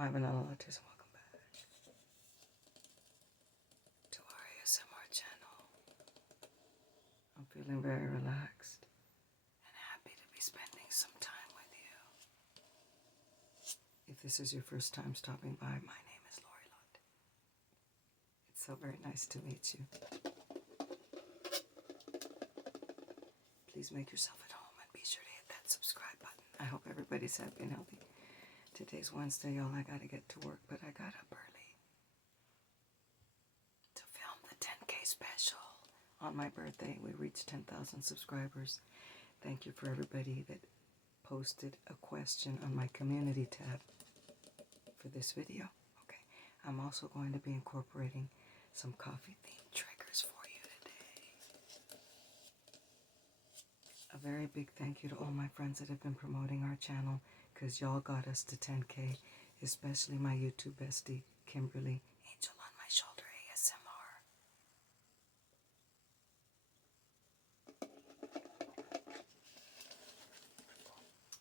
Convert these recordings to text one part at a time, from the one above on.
My Vanilla Lattes and Welcome back to our ASMR channel. I'm feeling very relaxed and happy to be spending some time with you. If this is your first time stopping by, my name is Lori Latte. It's so very nice to meet you. Please make yourself at home and be sure to hit that subscribe button. I hope everybody's happy and healthy. Today's Wednesday, y'all. I gotta get to work, but I got up early to film the 10K special. On my birthday, we reached 10,000 subscribers. Thank you for everybody that posted a question on my community tab for this video. Okay, I'm also going to be incorporating some coffee-themed triggers for you today. A very big thank you to all my friends that have been promoting our channel, because y'all got us to 10K, especially my YouTube bestie, Kimberly, Angel on My Shoulder ASMR.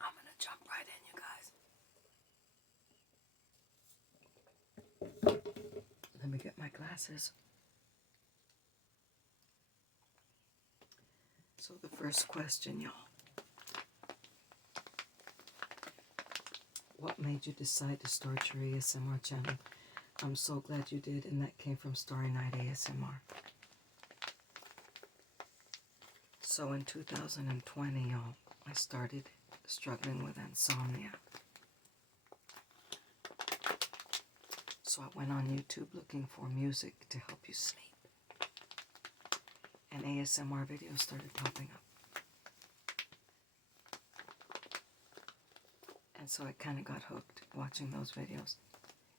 I'm gonna jump right in, you guys. Let me get my glasses. So the first question, y'all. What made you decide to start your ASMR channel? I'm so glad you did, and that came from Starry Night ASMR. So in 2020, y'all, I started struggling with insomnia. So I went on YouTube looking for music to help you sleep. And ASMR videos started popping up. And so I kind of got hooked watching those videos.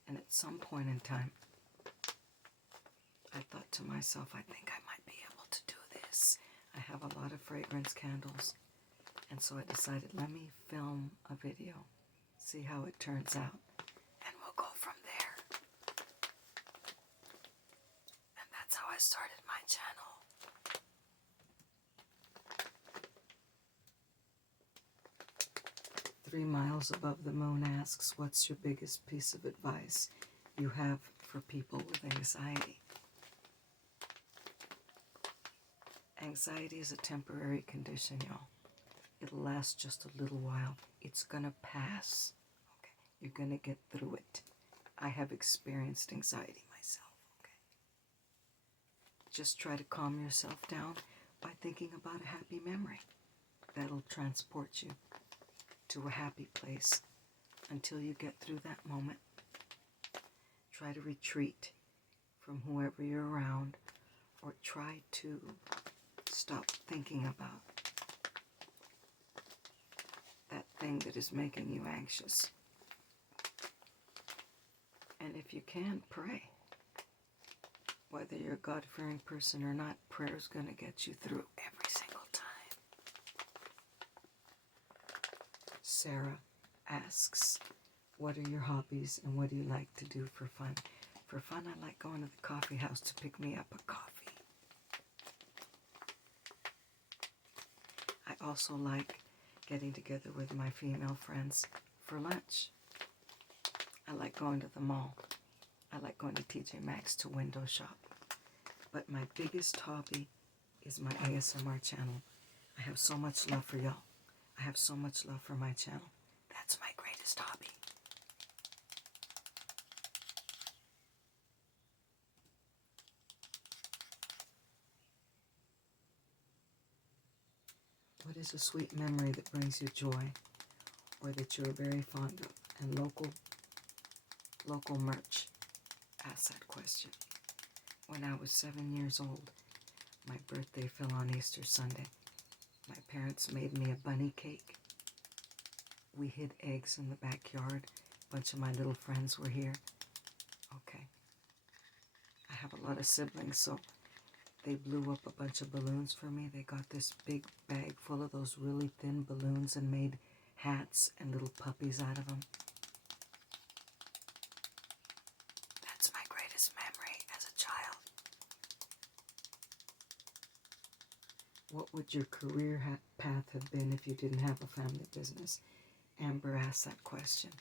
And at some point in time, I thought to myself, I think I might be able to do this. I have a lot of fragrance candles. And so I decided, let me film a video, see how it turns out, and we'll go from there. And that's how I started my channel. 3 Miles Above the Moon asks, what's your biggest piece of advice you have for people with anxiety? Anxiety is a temporary condition, y'all. It'll last just a little while. It's gonna pass. Okay, you're gonna get through it. I have experienced anxiety myself, okay? Just try to calm yourself down by thinking about a happy memory. That'll transport you to a happy place until you get through that moment. Try to retreat from whoever you're around, or try to stop thinking about that thing that is making you anxious. And if you can, pray. Whether you're a God-fearing person or not, prayer is going to get you through every single time. Sarah asks, what are your hobbies and what do you like to do for fun? For fun, I like going to the coffee house to pick me up a coffee. I also like getting together with my female friends for lunch. I like going to the mall. I like going to TJ Maxx to window shop. But my biggest hobby is my ASMR channel. I have so much love for y'all. I have so much love for my channel. That's my greatest hobby. What is a sweet memory that brings you joy or that you're very fond of? And local merch asks that question. When I was 7 years old, my birthday fell on Easter Sunday. My parents made me a bunny cake. We hid eggs in the backyard. A bunch of my little friends were here. Okay. I have a lot of siblings, so they blew up a bunch of balloons for me. They got this big bag full of those really thin balloons and made hats and little puppies out of them. That's my greatest memory as a child. What would your career path have been if you didn't have a family business? Amber asked that question.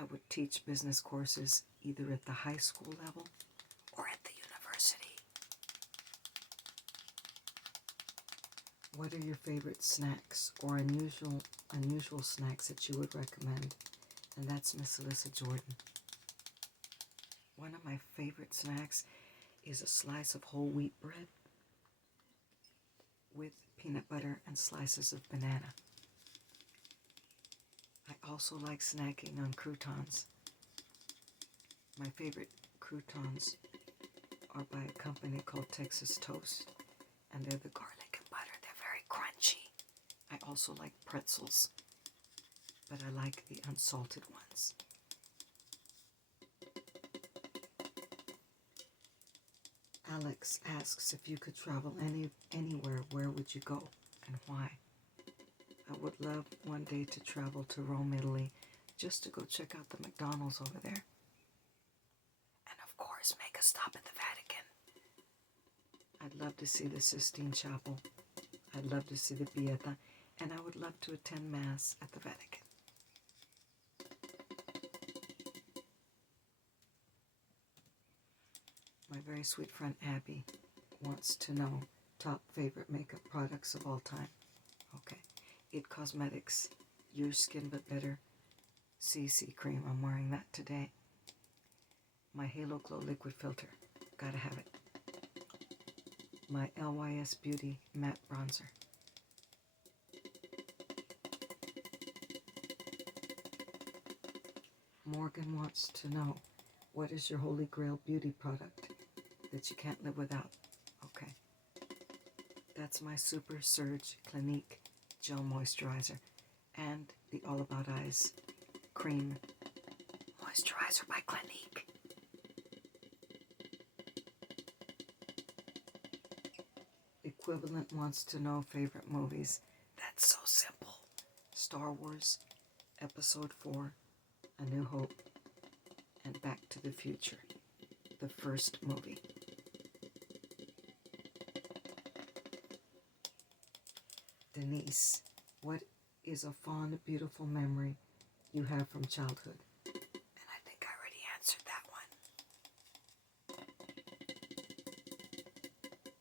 I would teach business courses either at the high school level or at the university. What are your favorite snacks or unusual snacks that you would recommend? And that's Miss Alyssa Jordan. One of my favorite snacks is a slice of whole wheat bread with peanut butter and slices of banana. I also like snacking on croutons. My favorite croutons are by a company called Texas Toast, and they're the garlic and butter. They're very crunchy. I also like pretzels, but I like the unsalted ones. Alex asks if you could travel anywhere, where would you go and why? I would love one day to travel to Rome, Italy, just to go check out the McDonald's over there. And of course, make a stop at the Vatican. I'd love to see the Sistine Chapel. I'd love to see the Pieta, and I would love to attend Mass at the Vatican. My very sweet friend Abby wants to know top favorite makeup products of all time. Okay. It Cosmetics, Your Skin But Better CC Cream. I'm wearing that today. My Halo Glow Liquid Filter. Gotta have it. My LYS Beauty Matte Bronzer. Morgan wants to know, what is your Holy Grail beauty product that you can't live without? Okay. That's my Super Surge Clinique Gel Moisturizer and the All About Eyes Cream Moisturizer by Clinique. Equivalent wants to know favorite movies. That's so simple. Star Wars, Episode 4, A New Hope, and Back to the Future, the first movie. Denise, what is a fond, beautiful memory you have from childhood? And I think I already answered that one.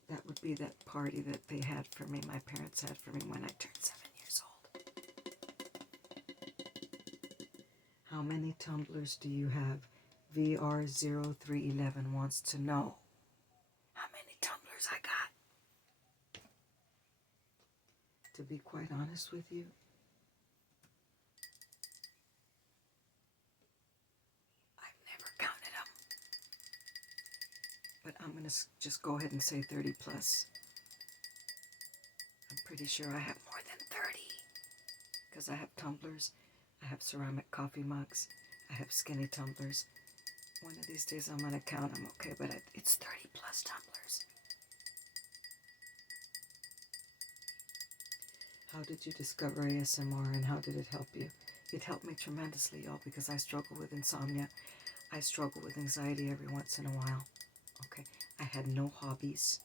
That would be that party that they had for me, my parents had for me when I turned 7 years old. How many tumblers do you have? VR0311 wants to know how many tumblers I got. To be quite honest with you, I've never counted them. But I'm going to just go ahead and say 30 plus. I'm pretty sure I have more than 30. Because I have tumblers, I have ceramic coffee mugs, I have skinny tumblers. One of these days I'm going to count them, okay? But it's 30 plus tumblers. How did you discover ASMR and how did it help you? It helped me tremendously, y'all, because I struggle with insomnia. I struggle with anxiety every once in a while. Okay, I had no hobbies.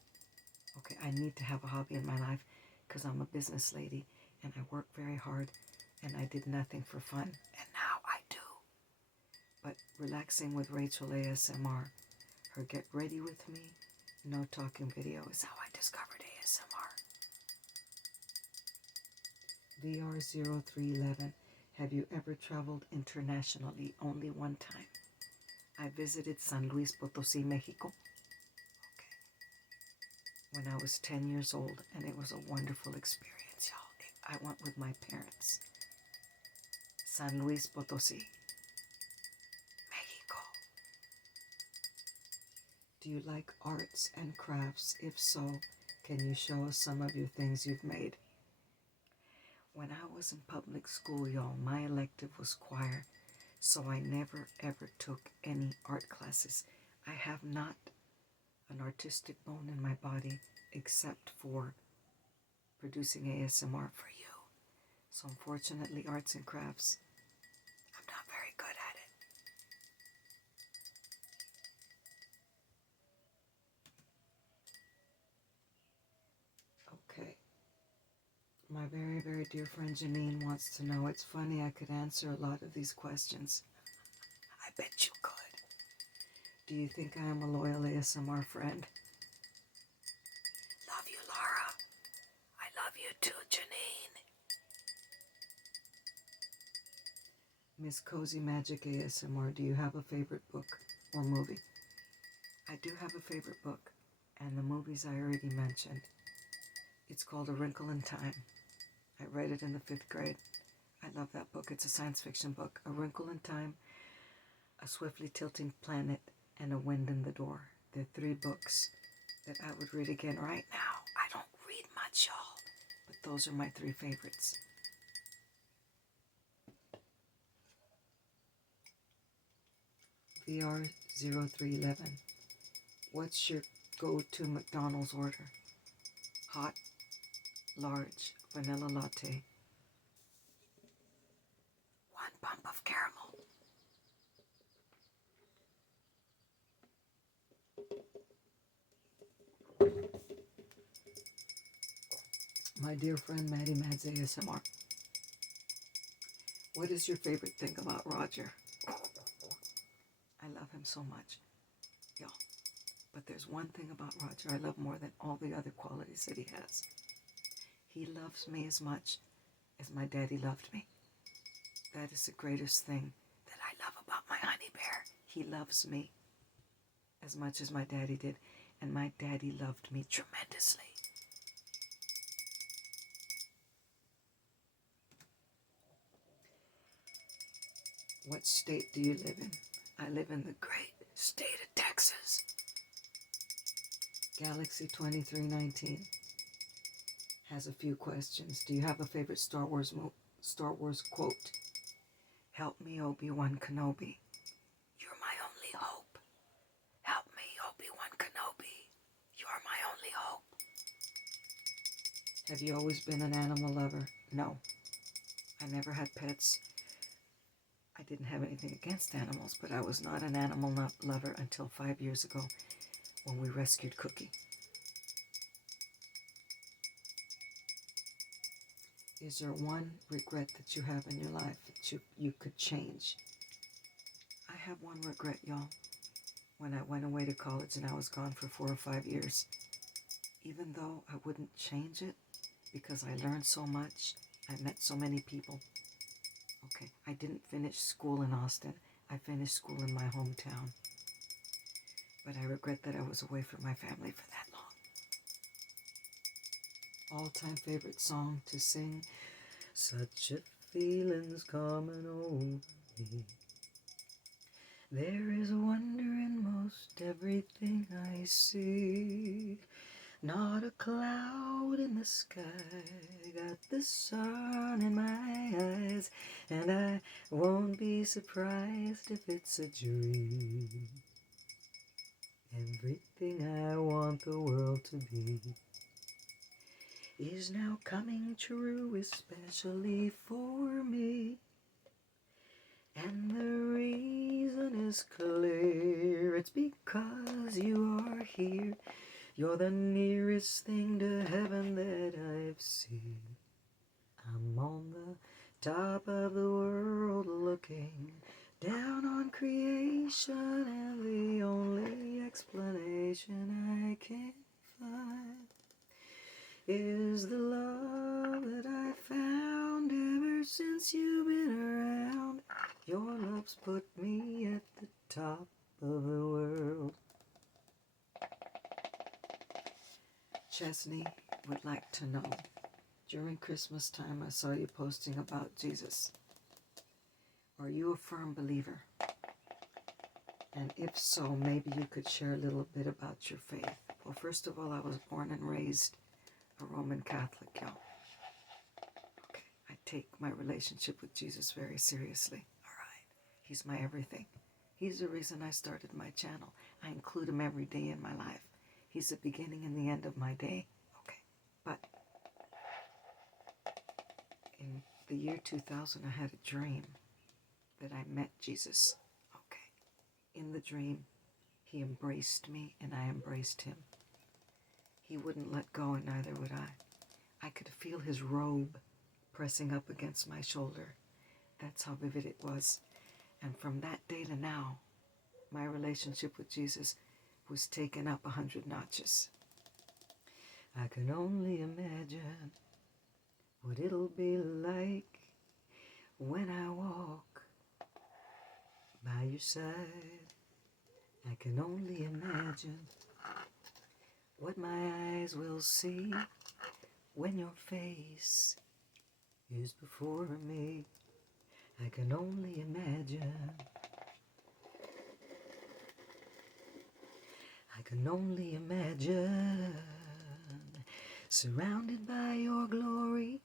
Okay, I need to have a hobby in my life because I'm a business lady and I work very hard and I did nothing for fun. And now I do. But relaxing with Rachel ASMR, her Get Ready With Me, no talking video is how I discovered ASMR. VR0311, have you ever traveled internationally? Only one time. I visited San Luis Potosí, Mexico. Okay. When I was 10 years old, and it was a wonderful experience, y'all. I went with my parents. San Luis Potosí, Mexico. Do you like arts and crafts? If so, can you show us some of your things you've made? When I was in public school, y'all, my elective was choir, so I never ever took any art classes. I have not an artistic bone in my body except for producing ASMR for you. So unfortunately, arts and crafts, I'm not very good at it. Okay. My very, very dear friend Janine wants to know, it's funny I could answer a lot of these questions. Do you think I am a loyal ASMR friend? Love you, Laura. I love you too, Janine. Miss Cozy Magic ASMR, do you have a favorite book or movie? I do have a favorite book, and the movies I already mentioned. It's called A Wrinkle in Time. I read it in the 5th grade. I love that book. It's a science fiction book. A Wrinkle in Time, A Swiftly Tilting Planet, and A Wind in the Door. They're 3 books that I would read again right now. I don't read much, y'all, but those are my 3 favorites. VR0311. What's your go-to McDonald's order? Hot, large, vanilla latte. 1 pump of caramel. My dear friend Maddie Mads ASMR. What is your favorite thing about Roger? I love him so much, y'all. But there's one thing about Roger I love more than all the other qualities that he has. He loves me as much as my daddy loved me. That is the greatest thing that I love about my honey bear. He loves me as much as my daddy did, and my daddy loved me tremendously. What state do you live in? I live in the great state of Texas. Galaxy 2319 has a few questions. Do you have a favorite Star Wars quote? Help me, Obi-Wan Kenobi. You're my only hope. Help me, Obi-Wan Kenobi. You're my only hope. Have you always been an animal lover? No. I never had pets. I didn't have anything against animals, but I was not an animal lover until 5 years ago when we rescued Cookie. Is there one regret that you have in your life that you could change? I have one regret, y'all. When I went away to college and I was gone for 4 or 5 years. Even though I wouldn't change it because I learned so much, I met so many people. Okay, I didn't finish school in Austin. I finished school in my hometown. But I regret that I was away from my family for that long. All-time favorite song to sing? Such a feeling's coming over me. There is wonder in most everything I see. Not a cloud in the sky, got the sun in my eyes, and I won't be surprised if it's a dream. Everything I want the world to be is now coming true, especially for me. And the reason is clear, it's because you are here. You're the nearest thing to heaven that I've seen. I'm on the top of the world looking down on creation, and the only explanation I can find is the love that I found ever since you've been around. Your love's put me at the top of the world. Chesney would like to know, during Christmas time I saw you posting about Jesus. Are you a firm believer? And if so, maybe you could share a little bit about your faith. Well, first of all, I was born and raised a Roman Catholic, y'all. Okay, I take my relationship with Jesus very seriously. All right, he's my everything. He's the reason I started my channel. I include him every day in my life. He's the beginning and the end of my day. Okay, but in the year 2000, I had a dream that I met Jesus. Okay, in the dream, he embraced me and I embraced him. He wouldn't let go and neither would I. I could feel his robe pressing up against my shoulder. That's how vivid it was. And from that day to now, my relationship with Jesus was taken up 100 notches. I can only imagine what it'll be like when I walk by your side. I can only imagine what my eyes will see when your face is before me. I can only imagine. I can only imagine. Surrounded by your glory,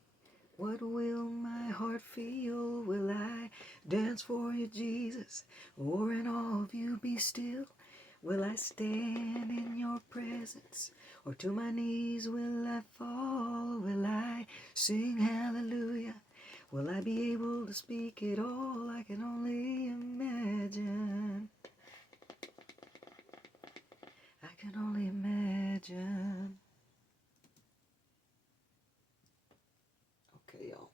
what will my heart feel? Will I dance for you, Jesus? Or in awe of you be still? Will I stand in your presence? Or to my knees will I fall? Will I sing hallelujah? Will I be able to speak it all? I can only imagine. I can only imagine. Okay, y'all.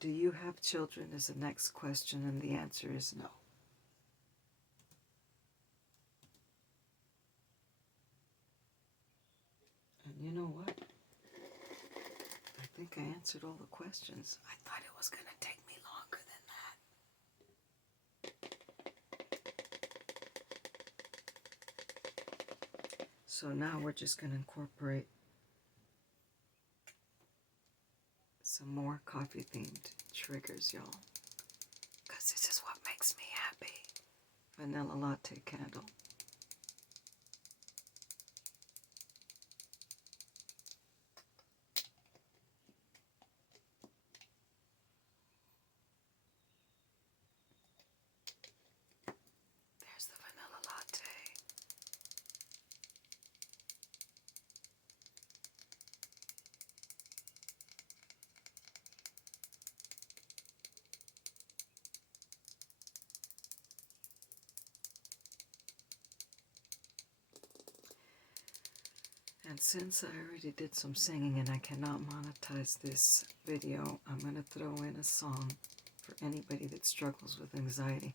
Do you have children is the next question, and the answer is no. And you know what? I think I answered all the questions. I thought it was going to take me longer than that. So now we're just going to incorporate some more coffee-themed triggers, y'all. Because this is what makes me happy. Vanilla latte candle. There's the vanilla latte. And since I already did some singing and I cannot monetize this video, I'm going to throw in a song for anybody that struggles with anxiety.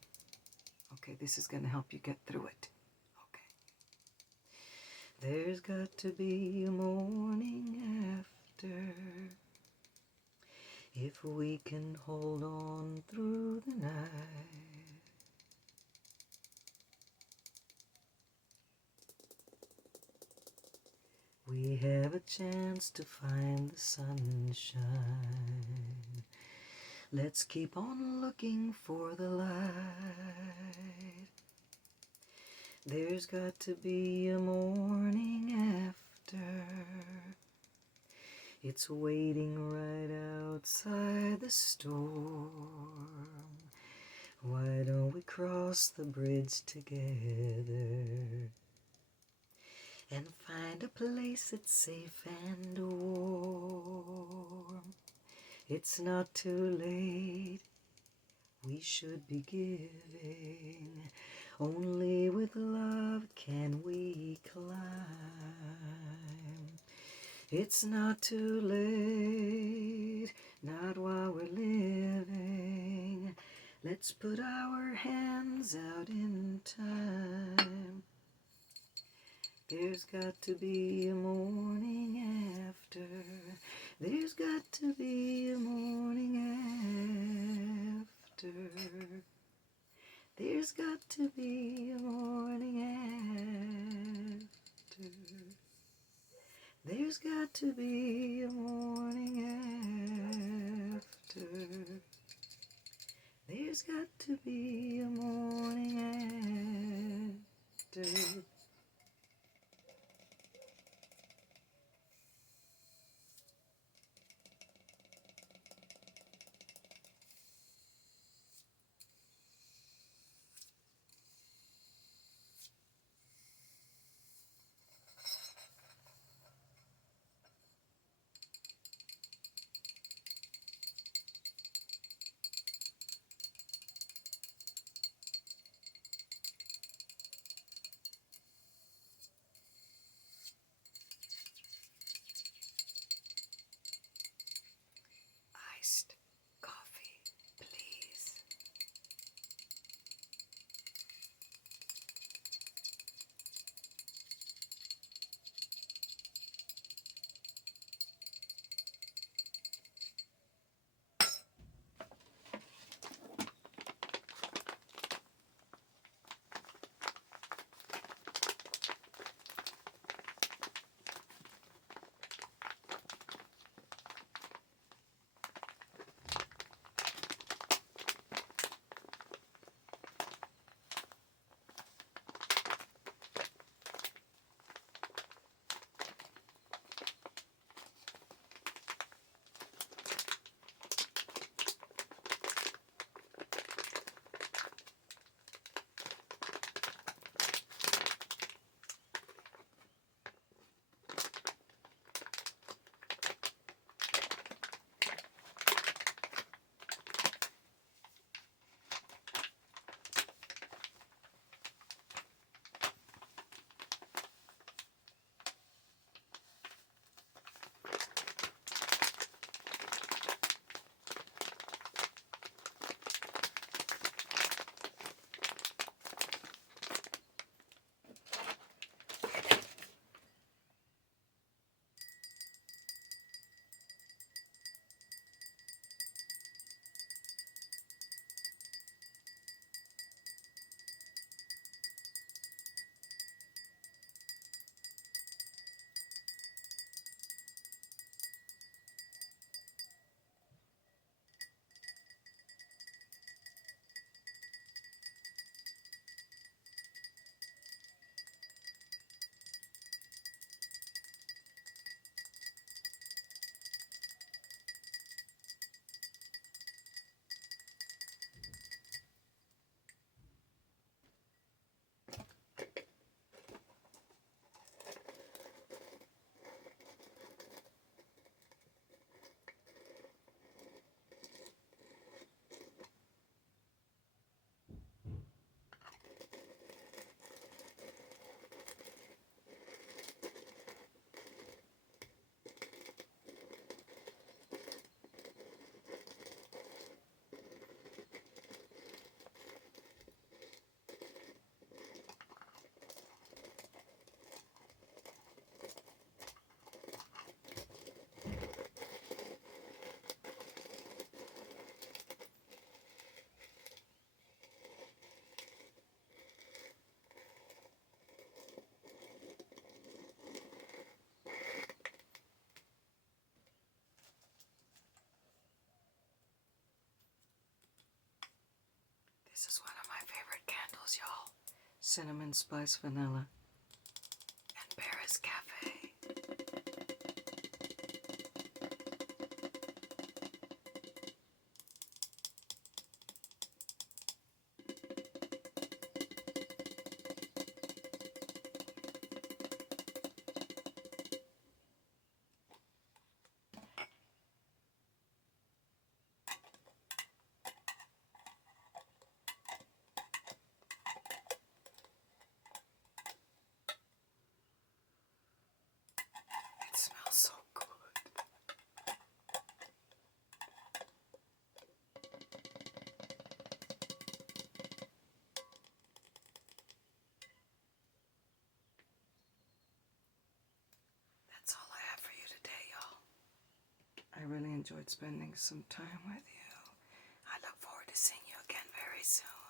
Okay, this is going to help you get through it. Okay. There's got to be a morning after, if we can hold on through the night. We have a chance to find the sunshine. Let's keep on looking for the light. There's got to be a morning after. It's waiting right outside the storm. Why don't we cross the bridge together and find a place that's safe and warm? It's not too late, we should be giving. Only with love can we climb. It's not too late, not while we're living. Let's put our hands out in time. There's got to be a morning after. There's got to be a morning after. There's got to be a morning after. There's got to be a morning after. There's got to be a morning after. cinnamon spice vanilla, and Paris Cafe. It smells so good. That's all I have for you today, y'all. I really enjoyed spending some time with you. I look forward to seeing you again very soon.